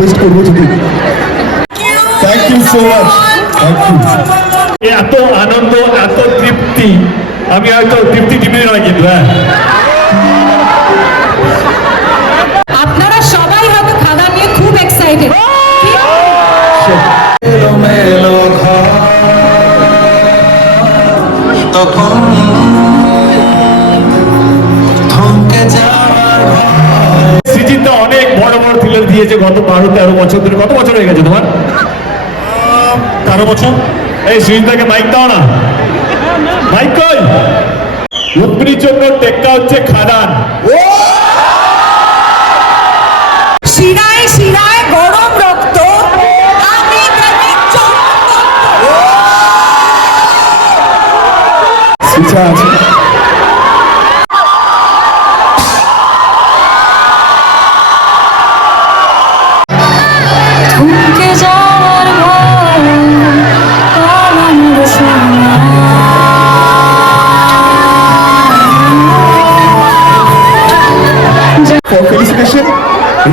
Request করব যদি thank you so much thank you এত আনন্দ এত তৃপ্তি। আমি হয়তো তৃপ্তি টিভি নয় কিন্তু হ্যাঁ। আপনারা সবাই হয়তো খাদা নিয়ে খুব এক্সাইটেড গত বারো তেরো বছর ধরে কত বছর হয়ে গেছে তোমার? তেরো বছর। এই সৃজিতাকে মাইক দাও না। মাইক কই? রুক্মিণীর জন্য টেক্কা হচ্ছে খাদান। শিরায় ফেলিসিটেশন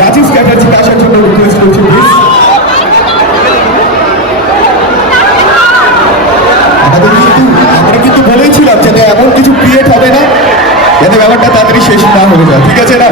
রাজেশ চ্যাটার্জি আসার জন্য রিকোয়েস্ট করছি প্লিজ আমাদের কিন্তু, আমরা কিন্তু বলেইছিলাম যাতে এমন কিছু ক্রিয়েট হবে না, যাতে ব্যাপারটা তাড়াতাড়ি শেষ না হয়ে যায়, ঠিক আছে না?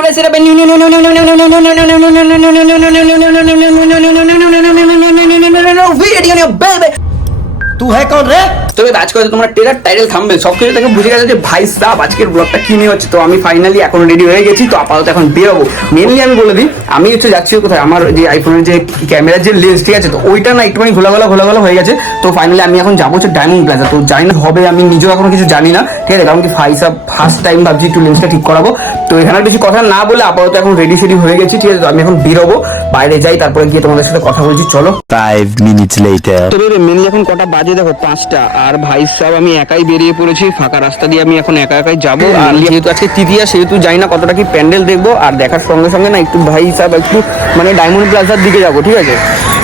চলে এসে যাবেন ভিডিও নিয়ে বেবে কোন রে তবে আজকে ট্রেলার টাইটেল থামবে সব কিছু বুঝে গেছে যে ভাই সাহ আজকের ব্লগটা কি নিয়ে হচ্ছে? তো আমি ফাইনালি এখন রেডি হয়ে গেছি তো আপাতত এখন বেরোবো। মেনলি আমি বলে দিই আমি হচ্ছে যাচ্ছি কোথায়? আমার যে আইফোনের যে ক্যামেরার যে লেন্স ঠিক আছে? তো ওইটা না একটুখানি ঘোলাগোলা ঘোলাগোলা হয়ে গেছে। তো ফাইনালি আমি এখন যাব হচ্ছে ডায়মন্ড প্লাজা তো জানি না হবে আমি নিজেও এখন কিছু জানি না ঠিক আছে? কারণ কি ভাই সাহ ফার্স্ট টাইম ভাবছি একটু লেন্সটা ঠিক করাবো। তো এখানে কিছু কথা না বলে আপাতত এখন রেডি সেডি হয়ে গেছি ঠিক আছে? তো আমি এখন বেরোবো বাইরে যাই তারপরে গিয়ে তোমাদের সাথে কথা বলছি চলো। ফাইভ মিনিটস লেটার তো মেনলি এখন কটা বাজে? দেখো পাঁচটা আর ভাই সাহেব আমি একাই বেরিয়ে পড়েছি ফাঁকা রাস্তা দিয়ে আমি এখন একা একাই যাব। আর যেহেতু আজকে তৃতীয়া সেহেতু যাই না কতটা কি প্যান্ডেল দেখব আর দেখার সঙ্গে সঙ্গে না একটু ভাই সাহেব একটু মানে ডায়মন্ড প্লাজার দিকে যাব ঠিক আছে?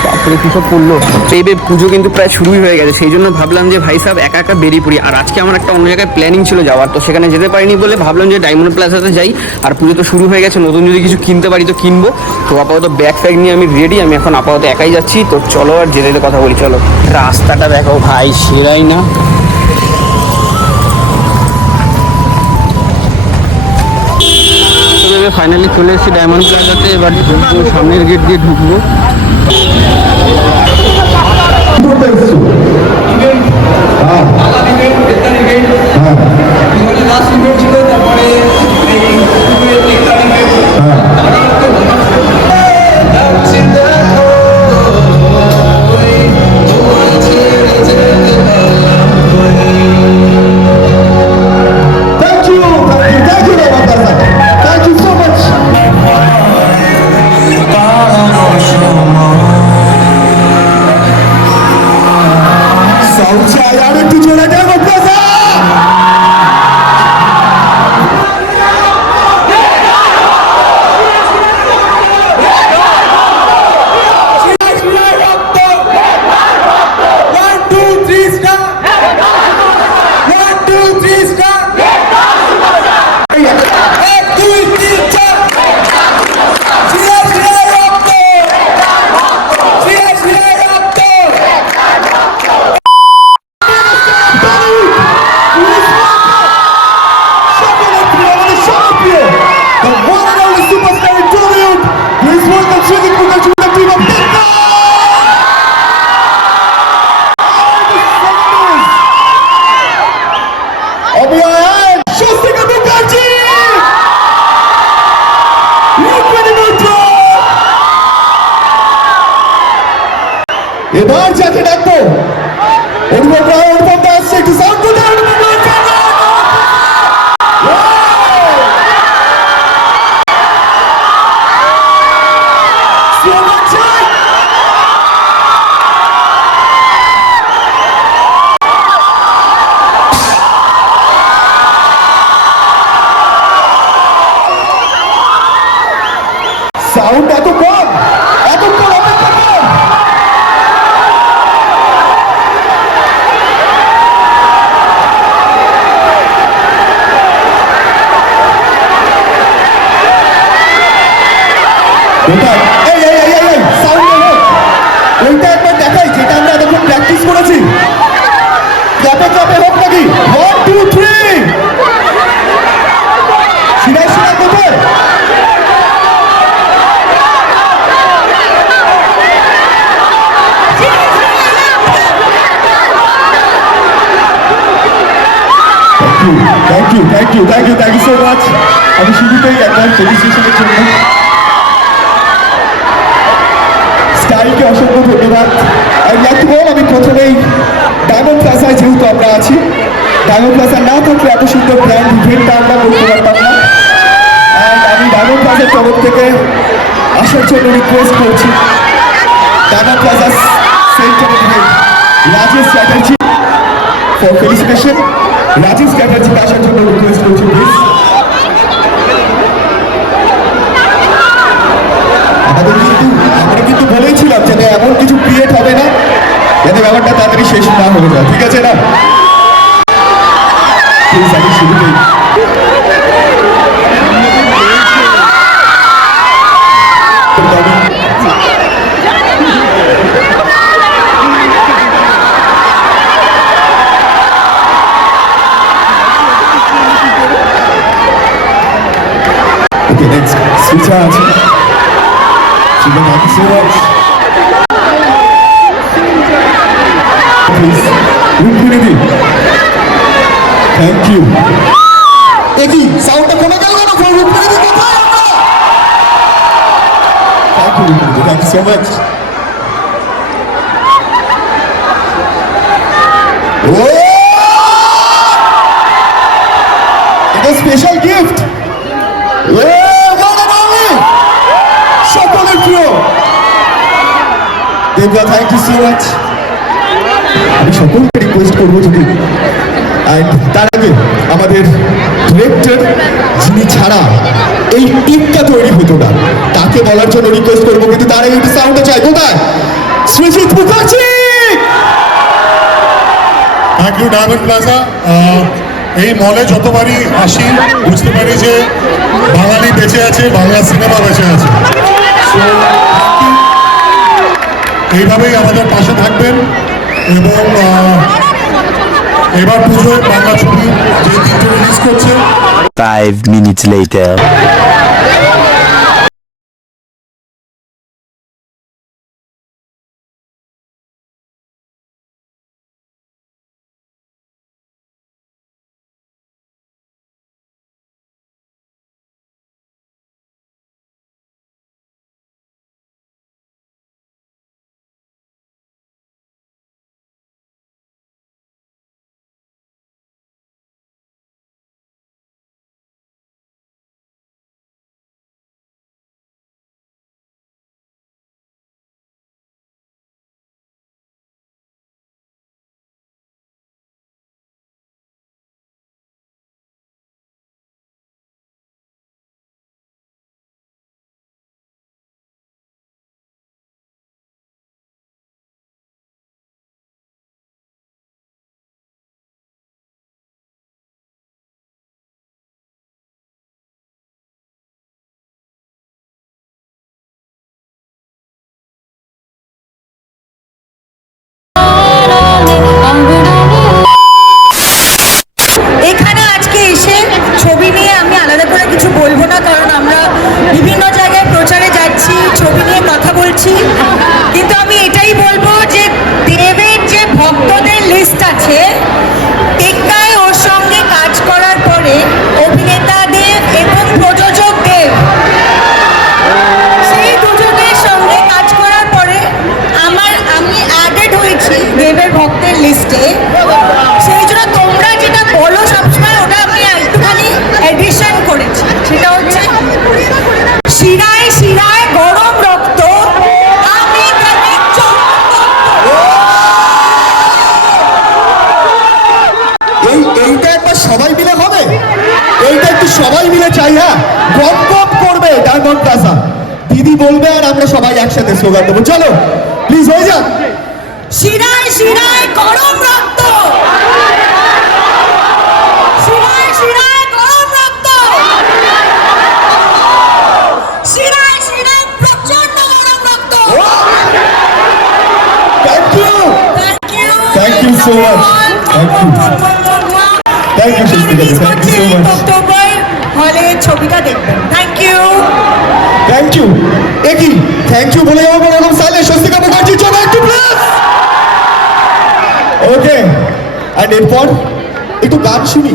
তারপরে কি সব করল? তো এই পুজো কিন্তু প্রায় শুরুই হয়ে গেছে। সেই জন্য ভাবলাম যে ভাই সাহেব, একা একা বেরিয়ে পড়ি। আর আজকে আমার একটা অন্য জায়গায় প্ল্যানিং ছিল যাওয়ার, তো সেখানে যেতে পারিনি বলে ভাবলাম যে ডায়মন্ড প্লাজাতে যাই। আর পুজো তো শুরু হয়ে গেছে, নতুন যদি কিছু কিনতে পারি তো কিনবো। তো আপাতত ব্যাগ ফ্যাগ নিয়ে আমি রেডি আমি এখন আপাতত একাই যাচ্ছি। তো চলো আর যেতে যেতে কথা বলি, চলো। রাস্তাটা দেখো ভাই, সেরাই না। ফাইনালি চলে এসেছি ডায়মন্ড প্লাজাতে এবার সামনের গেট দিয়ে ঢুকবো। Yeah. শুরুতেই জন্য স্টাইলকে অসংখ্য ধন্যবাদ। আমি প্রথমেই ডায়মন্ড প্লাজায় যেহেতু আমরা আছি ডায়মন্ড প্লাজা না থাকলে এত সুন্দর ব্র্যান্ড ইভেন্টটা আমরা করতে পারতাম না। আমি ডায়মন্ড প্লাজার তরফ থেকে আসার জন্য রিকোয়েস্ট করছি diamond plaza centre Rajesh Chatterjee for felicitation Rajesh চ্যাটার্জিকে আসার জন্য রিকোয়েস্ট করছি প্লিজ আমাদের কিন্তু আমরা কিন্তু বলেইছিলাম যাতে এমন কিছু ক্রিয়েট হবে না, যাতে ব্যাপারটা তাড়াতাড়ি শেষ না হয়ে যায়। ঠিক আছে না? আমি শুরুতেই Shiva, thank you so much. Please. Rukmini Thank you. একই সাউন্ডটা কমে গেল না ফর রুকমিনি দি কোথায় আমরা thank you Rukmini thank you so much ও এটা স্পেশাল গিফট সকলের প্রিয় দেবরা থ্যাংক ইউ সো মাচ আমি সকলকে রিকোয়েস্ট করব যদি অ্যান্ড তার আগে আমাদের ডিরেক্টর যিনি ছাড়া এই টিমটা তৈরি হতো না তাকে বলার জন্য রিকোয়েস্ট করব কিন্তু তার আগে একটু সাউন্ডটা চাই। কোথায়? Srijit Mukherjee! Thank you diamond plaza এই মলে যতবারই আসি বুঝতে পারি যে বাঙালি বেঁচে আছে বাংলা সিনেমা বেঁচে আছে। এইভাবেই আমাদের পাশে থাকবেন এবং এবার পুজোয় বাংলা ছবি যে তিনটে রিলিজ করছে Five minutes later. সেই জন্য তোমরা যেটা বলো সবসময় ওটা আমি একটুখানি এডিশন করেছি। সেটা হচ্ছে শিরায় শিরায় গরম রক্ত। এই এইটা একটা সবাই মিলে হবে? এইটা একটু সবাই মিলে চাই হ্যাঁ? গপ গপ করবে ডায়মন্ড প্লাজা। দিদি বলবে আর আমরা সবাই একসাথে স্লোগান দেবো। চলো প্লিজ হয়ে যাক। শিরায় শিরায় গরম রক্ত শিরায় শিরায় গরম রক্ত শিরায় শিরায় প্রচণ্ড so much. Thank you. Thank you, Shastika. Thank you so much. হলে ছবিটা দেখবেন থ্যাংক ইউ থ্যাংক ইউ একই থ্যাংক ইউ বলে যাব এরকম সাইলে স্বস্তিকা মুখার্জির জন্য একটু প্লাস ওকে আর এরপর একটু গান শুনি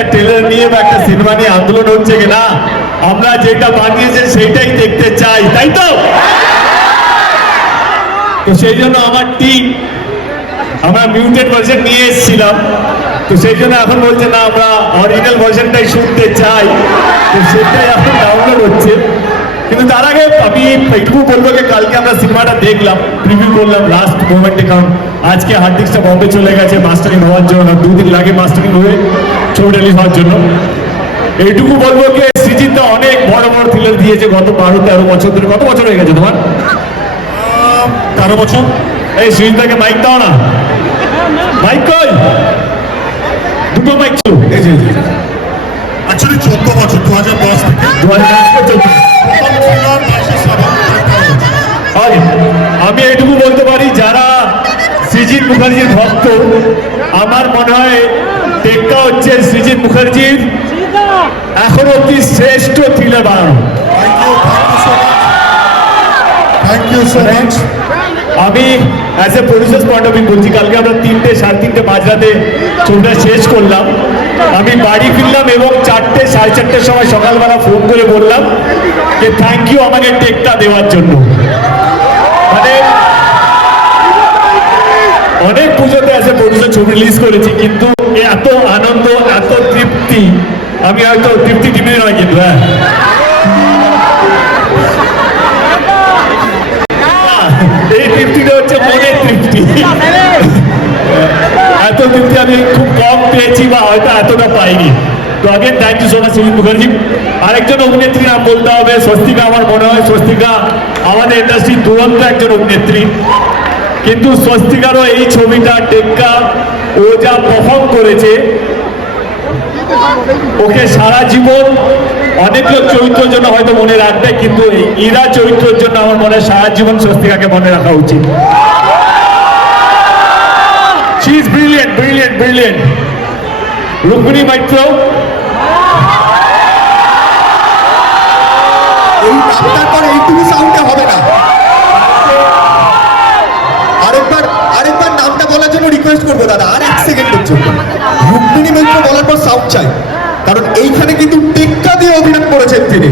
একটা ট্রেলার নিয়ে বা একটা সিনেমা নিয়ে আন্দোলন হচ্ছে কিনা? আমরা যেটা বানিয়েছে সেইটাই দেখতে চাই, তাই তো? তো সেই জন্য আমার টিম আমরা মিউটেড ভার্সন নিয়ে এসেছিলাম। তো সেই জন্য এখন বলছে, না, আমরা অরিজিনাল ভার্সনটাই শুনতে চাই। তো সেটাই এখন ডাউনলোড হচ্ছে। কিন্তু তার আগে আমি একটু বলব যে কালকে আমরা সিনেমাটা দেখলাম রিভিউ করলাম লাস্ট মোমেন্টে কারণ আজকে হার্ড ডিস্কটা বম্বে চলে গেছে মাস্টারিং হওয়ার জন্য, দুদিন লাগে মাস্টারিং হয়ে ছবি রিলিজ হওয়ার জন্য। এইটুকু বলব যে সৃজিতটা অনেক বড় বড় থ্রিলার দিয়েছে গত বারো, তেরো বছর ধরে। কত বছর হয়ে গেছে তোমার? তেরো বছর। এই সৃজিতটাকে মাইক দাও না। মাইক কই? দুটো মাইক ছিল। অ্যাকচুয়ালি চোদ্দ বছর দু হাজার দশ আমি এইটুকু বলতে পারি যারা সৃজিত মুখার্জির ভক্ত আমার মনে হয় টেক্কা হচ্ছে সৃজিত মুখার্জির এখন অব্দি শ্রেষ্ঠ থ্রিলার বানানো। Thank you so much. আমি as a producer point of view বলছি, কালকে আমরা তিনটে, সাড়ে তিনটে মাঝরাতে ছবিটা শেষ করলাম। আমি বাড়ি ফিরলাম এবং চারটে, সাড়ে চারটের সময় সকালবেলা ফোন করে বললাম যে থ্যাংক ইউ আমাকে টেকটা দেওয়ার জন্য। মানে অনেক পুজোতে আছে প্রডিউসার ছবি রিলিজ করেছি, কিন্তু এত আনন্দ, এত তৃপ্তি, আমি হয়তো তৃপ্তি টিভি নয় কিন্তু হ্যাঁ। এই তৃপ্তিটা হচ্ছে মনের তৃপ্তি। এত তৃপ্তি আমি খুব কম পেয়েছি বা হয়তো এতটা পাইনি। তো আগে thank you so much Sunil Mukherjee. আরেকজন অভিনেত্রী নাম বলতে হবে, স্বস্তিকা আমার মনে হয়। স্বস্তিকা আমাদের ইন্ডাস্ট্রির দুরন্ত একজন অভিনেত্রী। কিন্তু স্বস্তিকারও এই ছবিটা টেক্কা, ও যা পারফর্ম করেছে, ওকে সারা জীবন অনেক লোক চরিত্রের জন্য হয়তো মনে রাখবে, কিন্তু এই ইরা চরিত্রের জন্য আমার মনে সারা জীবন স্বস্তিকাকে মনে রাখা উচিত। রুক্মিণী মাইত্র। আরেকবার আরেকবার নামটা বলার জন্য রিকোয়েস্ট করব দাদা, আর এক সেকেন্ডের জন্য। রুক্মিণী মিত্র বলার পর সাউন্ড চাই। কারণ এইখানে কিন্তু টেক্কা দিয়ে অভিনয় করেছেন তিনি।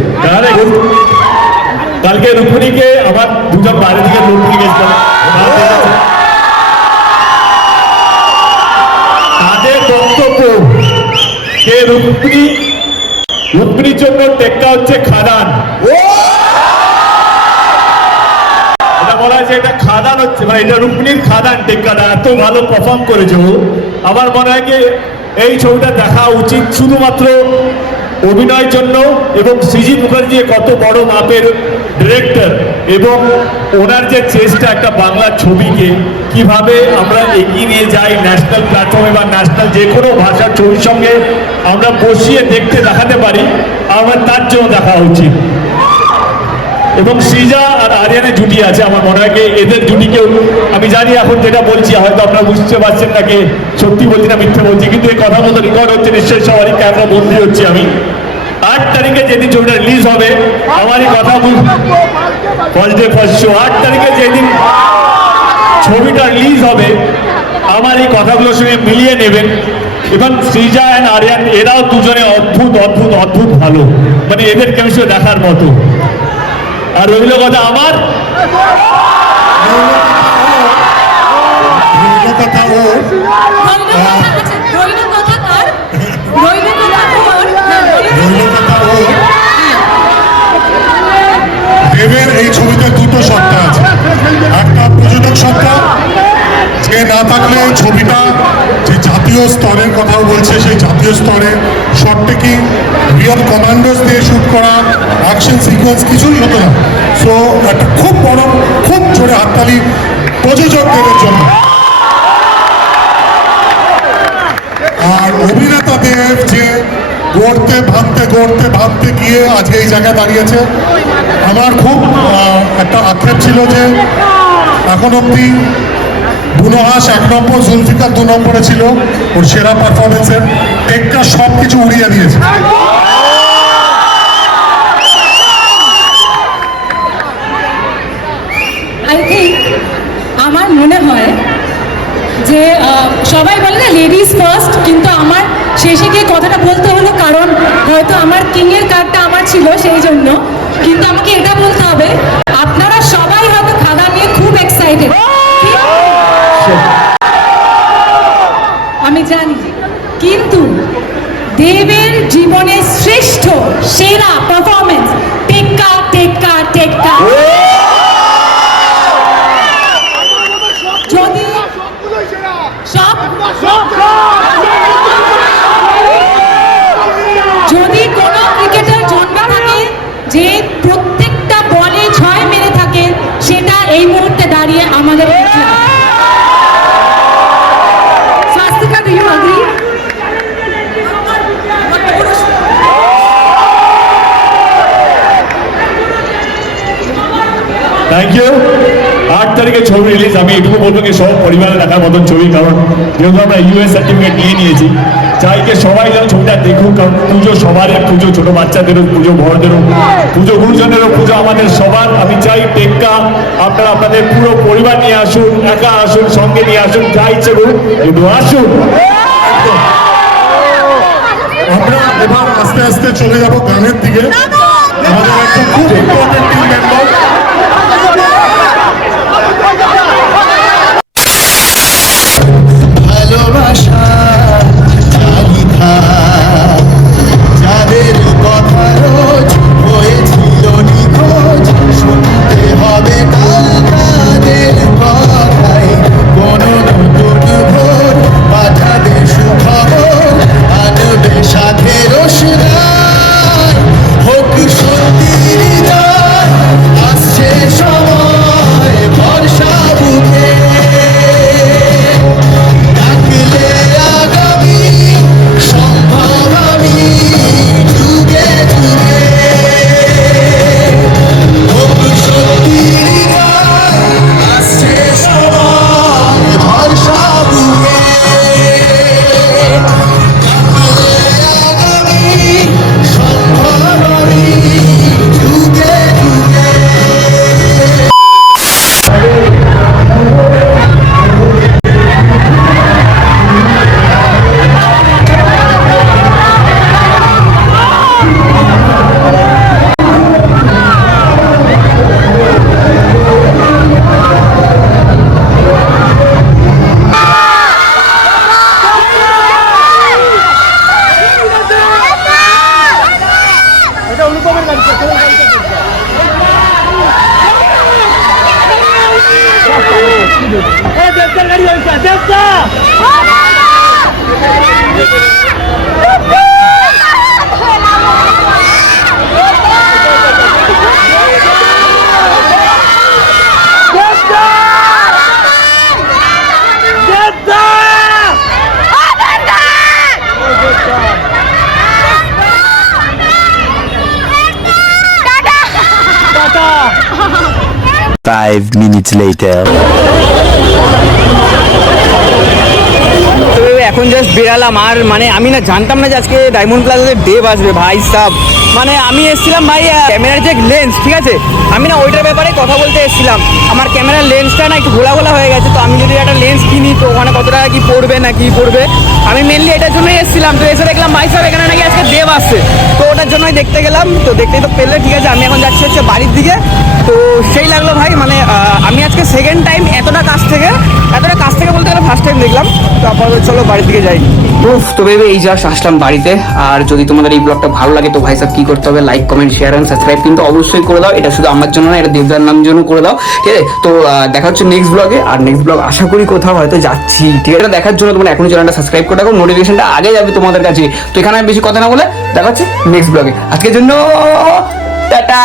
কালকে রুক্মিণীকে আবার দুজন বাইরে থেকে লোক নিয়ে গেছিলাম তাদের বক্তব্য কে রুক্মিণী রুক্মিণীর জন্য টেক্কা হচ্ছে খাদান। এটা বলা হয় যে এটা খাদান হচ্ছে মানে এটা রুক্মিণীর খাদান টেক্কাটা এত ভালো পারফর্ম করেছে ও। আমার মনে হয় যে এই ছবিটা দেখা উচিত শুধুমাত্র অভিনয়ের জন্য এবং সৃজিত মুখার্জি কত বড় মাপের ডিরেক্টর এবং ওনার যে চেষ্টা একটা বাংলা ছবিকে, কীভাবে আমরা এগিয়ে নিয়ে যাই ন্যাশনাল প্ল্যাটফর্মে বা ন্যাশনাল যে কোনো ভাষার ছবির সঙ্গে আমরা বসিয়ে দেখতে দেখাতে পারি, আমার তার জন্য দেখা উচিত। এবং সৃজা আর আরিয়ানের জুটি আছে, আমার মনে হয় এদের জুটিকেও, আমি জানি এখন যেটা বলছি, হয়তো আপনারা বুঝতে পারছেন না কে সত্যি বলছি না মিথ্যে বলছি, কিন্তু এই কথা মতো রেকর্ড হচ্ছে, নিশ্চয়ই সবারই ক্যামেরা বন্দি হচ্ছে আমি। আট তারিখে যেদিন ছবিটা রিলিজ হবে আমারই কথা পজিটিভ ফার্স্ট শো আট তারিখে যেদিন ছবিটা রিলিজ হবে, আমার এই কথাগুলোর সঙ্গে মিলিয়ে নেবেন। এবং সৃজা অ্যান্ড আরিয়ান, এরাও দুজনে অদ্ভুত অদ্ভুত অদ্ভুত ভালো। মানে এদের কেমিস্ট্রি দেখার মতো। আর রইল কথা আমার। দেবের এই ছবিতে দুটো সত্তা আছে। একটা প্রযোজক সত্তা যে না থাকলে ছবিটা জাতীয় স্তরের কথাও বলছে, সেই জাতীয় স্তরে শর্ট টেকিং রিয়েল কমান্ডোস দিয়ে শ্যুট করা অ্যাকশন সিকোয়েন্স কিছুই হতো না। সো একটা খুব বড়, খুব জোরে হাততালি প্রযোজক দেবের জন্য। আর অভিনেতা দেব যে গড়তে ভাবতে গড়তে ভাবতে গিয়ে আজকে এই জায়গায় দাঁড়িয়েছে, আমার খুব একটা আক্ষেপ ছিল যে এখন অব্দি বুনহাস এক নম্বর জুলফিকার দু নম্বরে ছিল, ওর সেরা পারফরমেন্সের টেকটা সব কিছু উড়িয়ে দিয়েছে। আমার মনে হয় যে সবাই বলে না লেডিস ফার্স্ট কিন্তু আমার শেষে গিয়ে কথাটা বলতে হলো, কারণ হয়তো আমার কিংয়ের কার্ডটা আমার ছিল সেই জন্য। কিন্তু আমাকে এটা বলতে হবে, আপনারা সবাই হয়তো খাদা নিয়ে খুব এক্সাইটেড আমি জানি কিন্তু দেবের জীবনের শ্রেষ্ঠ সেরা পারফরমেন্স টেক্কা টেক্কা টেক্কা যদি সব যদি কোনো ক্রিকেটার জন্মে থাকে যে প্রত্যেকটা বলে ছয় মেরে থাকে সেটা এই মুহূর্তে দাঁড়িয়ে আমাদের ইতিহাস। Swastika do you agree? Thank you আট তারিখে ছবি রিলিজ আমি এটুকু বলব কি সব পরিবারে দেখার মতন ছবি কারণ যেহেতু আমরা ইউএস সার্টিফিকেট নিয়ে নিয়েছি চাইকে সবাই যেন ছবিটা দেখুক কারণ পুজো সবারই পুজো ছোট বাচ্চাদেরও পুজো বড়দেরও পুজো গুরুজনেরও পুজো আমাদের সবার। আমি চাই টেক্কা আপনারা আপনাদের পুরো পরিবার নিয়ে আসুন একা আসুন সঙ্গে নিয়ে আসুন যা ইচ্ছে করুন কিন্তু আসুন। আমরা এবার আস্তে আস্তে চলে যাব গানের দিকে। আমাদের একটা খুব important team member Five minutes later. এখন জাস্ট বেরালাম। আর মানে আমি না জানতাম না যে আজকে ডায়মন্ড প্লাজাতে ডেভ আসবে। ভাই সাব মানে আমি এসেছিলাম ভাই ক্যামেরার যে লেন্স ঠিক আছে? আমি না ওইটার ব্যাপারে কথা বলতে এসেছিলাম। আমার ক্যামেরার লেন্সটা না একটু ঘোলা ঘোলা হয়ে গেছে, তো আমি যদি একটা লেন্স তো ওখানে কত টাকা কি পড়বে না কি পড়বে? আমি মেনলি এটার জন্যই এসেছিলাম। তো এসে দেখলাম ভাই সাহেব এখানে নাকি আজকে দেব আসছে তো ওটার জন্যই দেখতে গেলাম। তো দেখতেই তো পেলে, ঠিক আছে, আমি এখন যাচ্ছি হচ্ছে বাড়ির দিকে। তো সেই লাগল ভাই মানে আমি আজকে সেকেন্ড টাইম এতটা কাছ থেকে, এতটা কাছ থেকে বলতে গেলে ফার্স্ট টাইম দেখলাম। তো আপাতত চলো বাড়ির দিকে যাই। উফ, তো ভেবে এই জাস্ট আসলাম বাড়িতে। আর যদি তোমাদের এই ব্লগটা ভালো লাগে, তো ভাই সাহেব কি করতে হবে? Like comment share and subscribe কিন্তু অবশ্যই করে দাও। এটা শুধু আমার জন্য না, এটা দেবদার নাম জন্য করে দাও। ঠিক আছে? তো দেখা হচ্ছে নেক্সট ব্লগে আর নেক্সট ব্লগ আশা করি কোথাও হয়তো যাচ্ছি। ঠিক আছে দেখার জন্য তোমরা এখনই চ্যানেলটা সাবস্ক্রাইব করে রাখো নোটিফিকেশনটা আগে যাবে তোমাদের কাছে। তো এখানে বেশি কথা না বলে দেখাচ্ছি নেক্সট ব্লগে আজকের জন্য, টাটা!